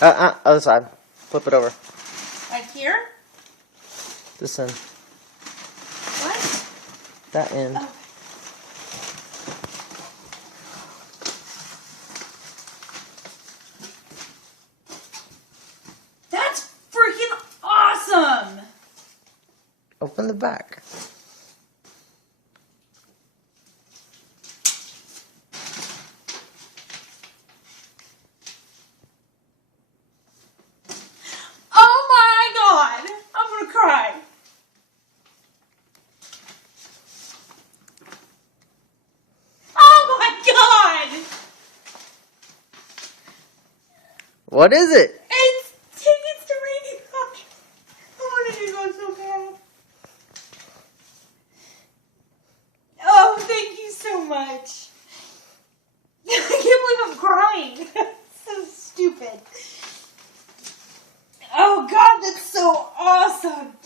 Other side. Flip it over. Like here? This end. What? That end. Oh. That's freaking awesome! Open the back. Oh my god! I'm gonna cry. Oh my god! What is it? It's tickets to Rainy Rock. I wanted to go so bad. Oh, thank you so much. I can't believe I'm crying. So stupid. Oh god, that's so awesome.